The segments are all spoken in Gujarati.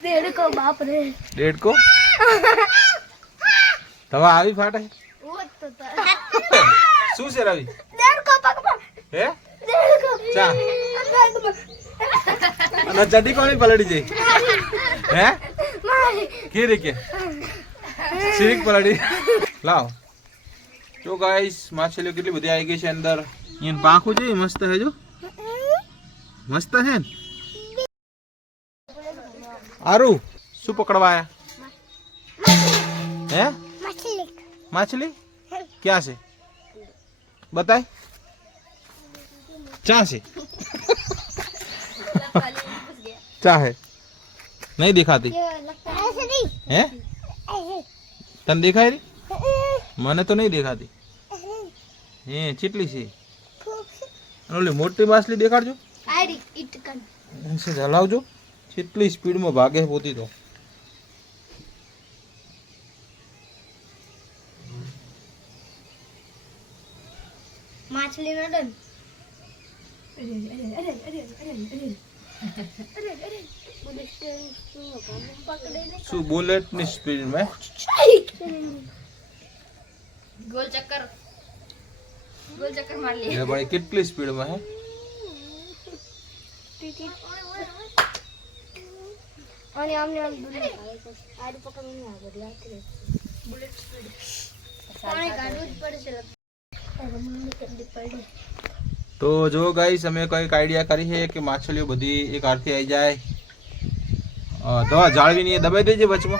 डेढ़ को बाप रे 1.5 को तवा આવી ફાટે वो तो था શું છે રવિ 1.5 को पकड़ હે 1.5 को ચા અને ચડી કોની પલડી જઈ હે मारी કેરી કે સિરિક પલડી લાવ તો ગાઈસ માછલીઓ કેટલી બધી આવી ગઈ છે અંદર એન પાંખું છે મસ્ત હે જો મસ્ત છે ને આરુ શું પકડવા આયા હે मछली मछली क्या से बताए चा से चा है नहीं दिखाती ये लगता है ऐसे नहीं है ऐसे तन दिखाई रही मैंने तो नहीं दिखाती ये चिटली सी ओली मोटी माछली देखाड़जो आरी इटकन ऐसे हलावजो चिटली स्पीड में भागे होती तो मछली ना डन अरे अरे अरे अरे अरे अरे पकड़े ने शू बुलेट ની સ્પીડ में गोल चक्कर मार लिया ये भाई कितनी स्पीड में है और हमने आज पकड़ नहीं आ गया बुलेट स्पीड पानी काढू पड़े चल तो जो गाइस हमें कई आइडिया करी है कि माछलियों बधी एक आरती आई जाए दवा जाळवी नहीं दबाई दीजिए बचवा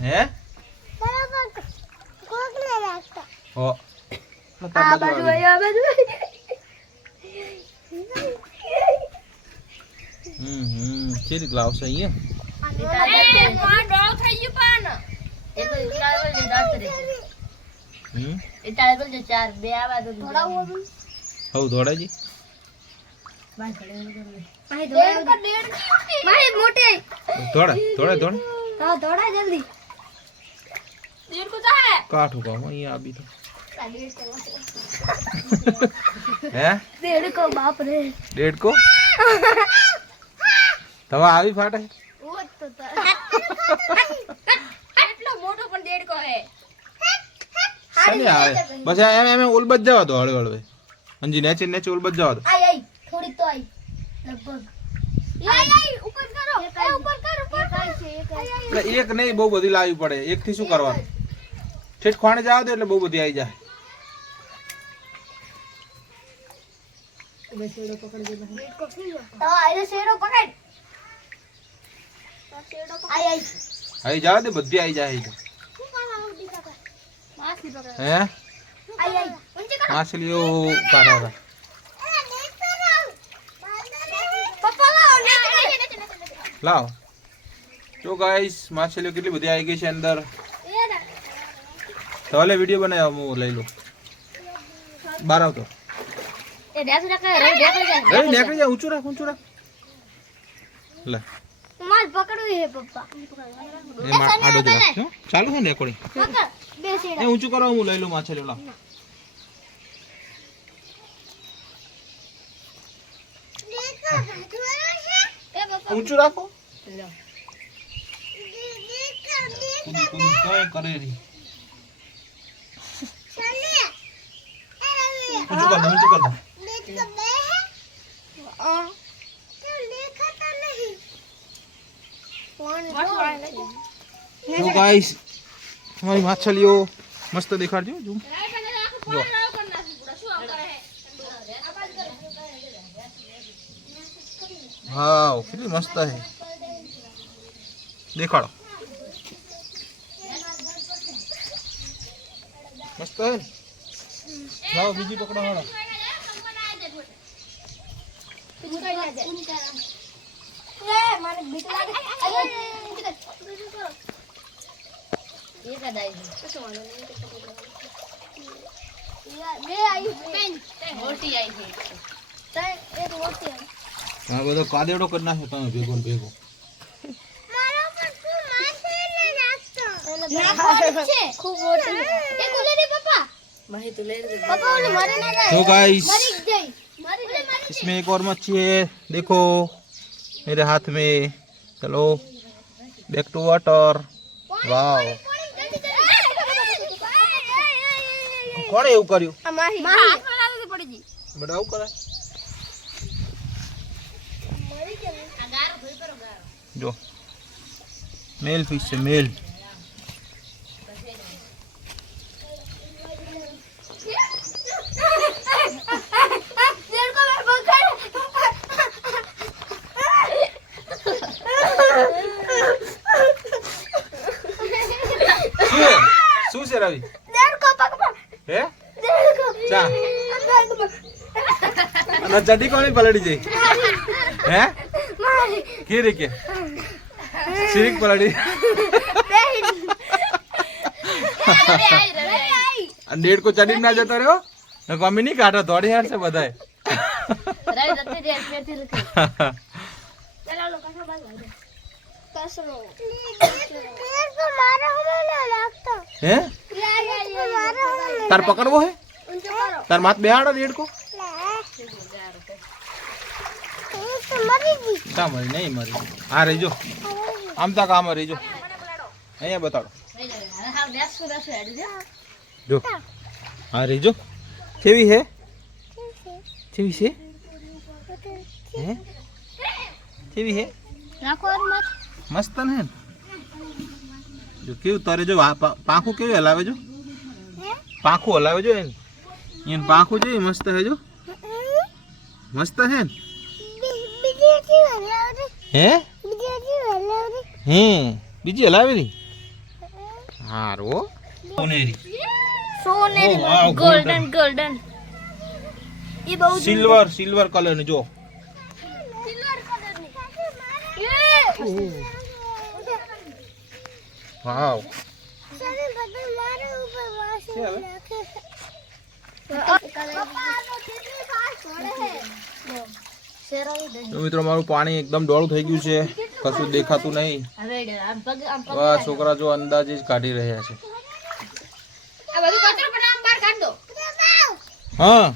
है ओ चेरी ग्लाव सही है हो दौड़ा जी थोड़ा थोड़ा थोड़ा थोड़ा जल्दी काट होगा ये अभी तो है 1.5 को बाप रे 1.5 को तवा આવી ફાટે वो तो था એટલો મોટો પણ 1.5 को है સને આવે બસ એમ એમ ઉલબત જવા દો હળવે હળવે અંજી નેચે નેચે ઉલબત જવા દો आई थोड़ी तो आई लगभग आई ऊपर करो ऊपर कर ऊपर એટલે એક નહીં બહુ બધી લાવવી પડે એક થી શું કરવાનું ઠેઠ ખોણે જાવ દે એટલે બહુ બધી આવી જાય शेरो पकड़ दे तो आइए शेरो पकड़ आई आई આવી જાવ દે બધી આવી જાય माछली पकड़ હે आई आई ऊंची करो માછલીઓ કાઢા पापा लाओ नीचे લાવ તો ગાઈસ માછલીઓ કેટલી બધી આવી ગઈ છે અંદર ये ना તો હાલે વિડિયો બનાવ્યો હું લઈ લઉં બહાર આવતો ये ढेक रखा है ढेक जा એ નીકળી જા ઊંચું રાખ લે माल पकड़वी है पापा એ આડો જ રાખ હો ચાલુ છે ને રેકોર્ડિંગ पकड़ बे એ सेड़ा ઊંચું કરો હું લઈ લઉં માછલીઓ લાવ ए पापा ઊંચું રાખો કુદી કુદી કાંઈ કરે નહીં ઊંચું કર દો ઊંચું કર દો તો ગાઈસ हमारी માછલીઓ મસ્ત દેખાડજો જો જો હા કેટલી મસ્ત છે દેખાડો મસ્ત છે ને લાવો બીજી પકડો હાલો माने बीट लागे ये का दाई मैं आई पेन मोटी आई है तय एक मोटी है આ બધો કાદેડો કરી નાખ્યો તમે ભેગો ને ભેગો मारो पर तू मासे ले नाखतो ना છે ખૂબ મોટી એ કુલે રે પપ્પા માહી તો લે રે પપ્પા ઓલે મરે ના જાય तो गाइस मरी जाए मरी जाए इसमें एक और मच्छी है देखो मेरे हाथ में। चलो बैक टू वाटर। वाव કોણે એવું કર્યું? બધા આવું કરે જો મેલ ફિશ છે મેલ. શું છે રવિ? હે ચા અને ચડી કોની પલડી જઈ? હે કે રે કે સિરિક પલડી અને ડેડ કો ચડી ના જતો રહ્યો ને મમ્મી ની કાઢો દોડી હાર છે બધાય. હે તાર પકડવો હે? તાર માથ બેહાડો ડેડ કો. કા મરી નહીં મરી. આ રહી જો આમ તક આમ રહી જો અહીંયા બતાડો જો આ રહી જો કેવી હે કેવી છે હે કેવી હે મસ્ત ને જો કેવું તારે જો પાંખું કેવી હલાવે જો પાંખું હલાવે જો એને પાંખું જો મસ્ત હે જો મસ્ત હે ને હે હે બીજી હલાવેલી હારો સોનેરી ગોલ્ડન ગોલ્ડન એ બહુ સિલ્વર સિલ્વર કલર ની જો વાવ તો મિત્રો મારું પાણી એકદમ ડોળું થઈ ગયું છે કશું દેખાતું નહીં. છોકરા જો અંદાજે જ કાઢી રહ્યા છે. હા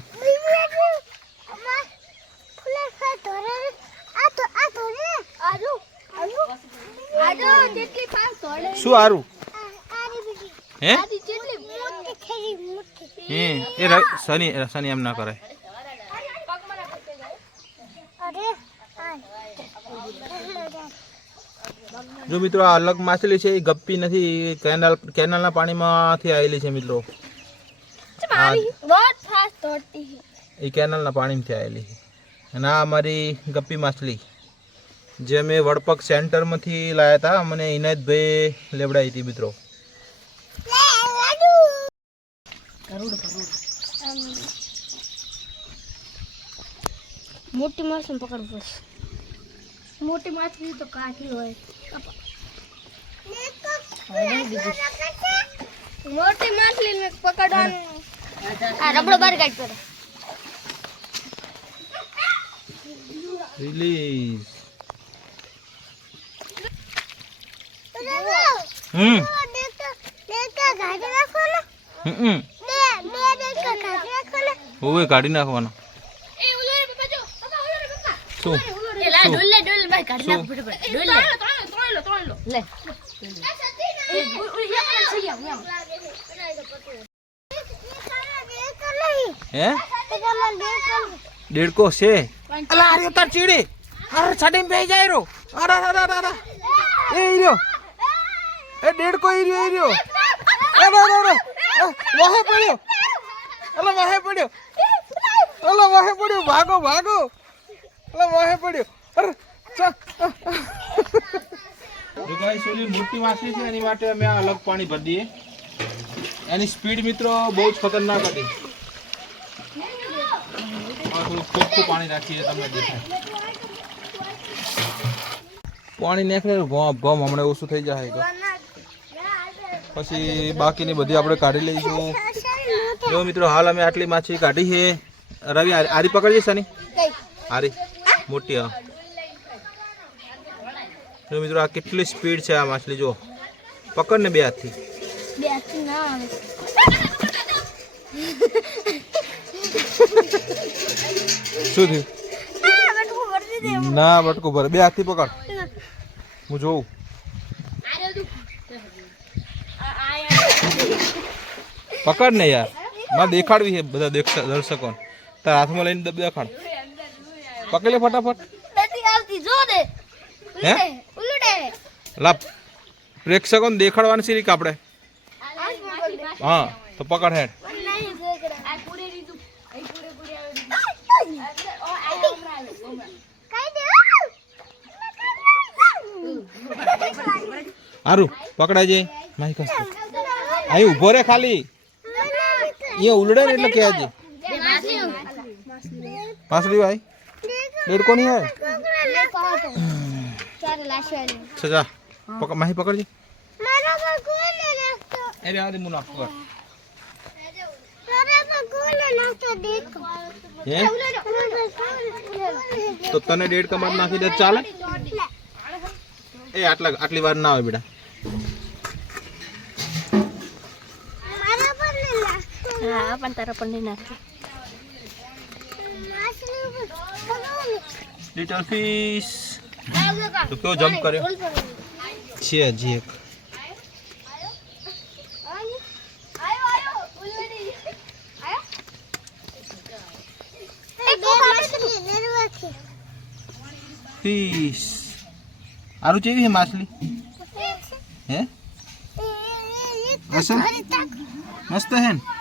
શું હારું હે એ સની સની એમ ના કરે. જો મિત્રો આ અલગ માછલી છે એ ગપ્પી નથી કેનાલના પાણીમાંથી આવેલી છે મિત્રો. એ કેનાલના પાણીમાંથી આવેલી છે અને આ અમારી ગપ્પી માછલી જે અમે વડપક સેન્ટરમાંથી લાવ્યા હતા. મને ઇનાયતભાઈ લેવડાવી હતી મિત્રો. મોટી માછલી પકડવું પડશે. મોટી માછલી તો કાઠી હોય. મોટી માછલી ને પકડવાનું આ રબડો બાર કાઢ કરો. રિલીઝ ઓવે કાઢી નાખવાનો. શું હે દેડકો છે? અલા અરે તાર ચીડી અરે છાડી બે જાય રો. અરે અરે અરે એ ઈર્યો એ દેડકો ઈર્યો અરે અરે વાહે પડ્યો. અલા વાહે પડ્યો. અલા વાહે પડ્યો. ભાગો ભાગો. અલા વાહે પડ્યો. અરે જો ગાઈસ ઓલી મોટી માછલી છે એની માટે અમે અલગ પાણી ભરી દઈએ. એની સ્પીડ મિત્રો બહુ જ ખતરનાક હતી. થોડું ચોખ્ખું પાણી રાખીએ તમને દેખાય. પાણી નાખે ભમ હમણાં ઓછું થઈ જાય પછી બાકીની બધી આપણે કાઢી લઈશું. જો મિત્રો હાલ અમે આટલી માછલી કાઢી છે. રવિ આરી પકડજે સની આરી મોટી. હા જો મિત્રો આ કેટલી સ્પીડ છે આ માછલી જો. પકડ ને બે હાથથી. શું થયું? ના બટકું ભરે બે હાથથી પકડ હું જોઉં પકડ ને યાર મારે દેખાડવી છે બધા દર્શકો તાર હાથમાં લઈને દેખાડ પકડ લે ફટાફટ હે લા પ્રેક્ષકોને દેખાડવાની છે રીક આપણે હા તો પકડ હેડ હારું પકડાય જાય માહી કસ અહીં ઉભો રે ખાલી અહીંયા ઉલડે ને એટલે કહેજે માછલી ભાઈ દેડકો નહીં હે સજા પકડ માહી પકડજે અરે આ દે મુના પકડ હે તો તને દેડકા માં નાખી દે ચાલે એ આટલી વાર ના આવે બેટા હા પણ તારા પર નહીં નાખે લિટલ ફિશ તો ક્યો જમ્પ કર્યો છે હજી એક ફિશ આરું ચેવી હે માછલી હે અસલ મસ્ત હે ને